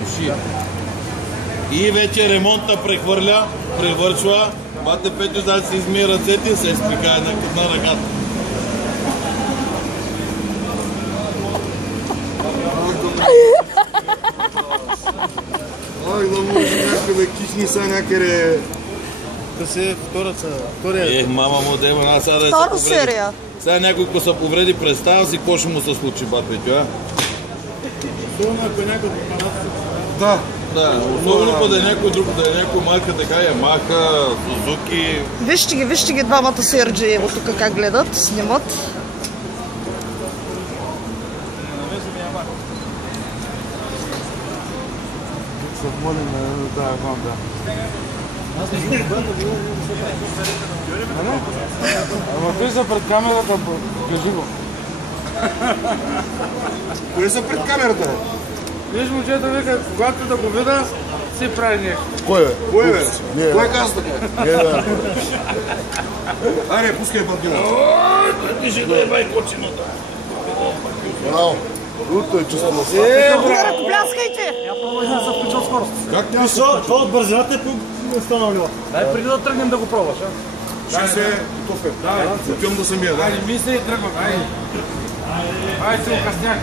души. И вече ремонта превършва. Бате Петю да си измие ръцете и се изпикае на ръката. Ай, да може някъде кихни са някъде... Да се втория. Мама му дема, аз сега да се Втора серия. Сега някой, ако се повреди, представя си какво ще му се случи, бат Петю, а? Особено ако някой попадат. Да. Да, особено па да е някой друг, да е някой марка, така Ямаха, Сузуки. Вижте ги двамата серджи от тук как гледат, снимат. Се молим на тази ванда. Ама той са пред камерата, кажи го. Кое са пред камерата? Виж момчета вика, когато да го вида, си прави нещо. Кой бе? Кой бе? Кой каза така? Не, да. Аре, пускай бандила. Ти ще да е байкочината. Браво. Круто е чувство на слава. Да ръкопляскайте! Я пробвай да се включва скорост. Как ти се? Това от бързината е по-установила. Дай преди да тръгнем да го пробваш, а? Ще се готов е. Отивам да самия, да? Айде, мисли и тръгвам, айде. Айде, се окъснях.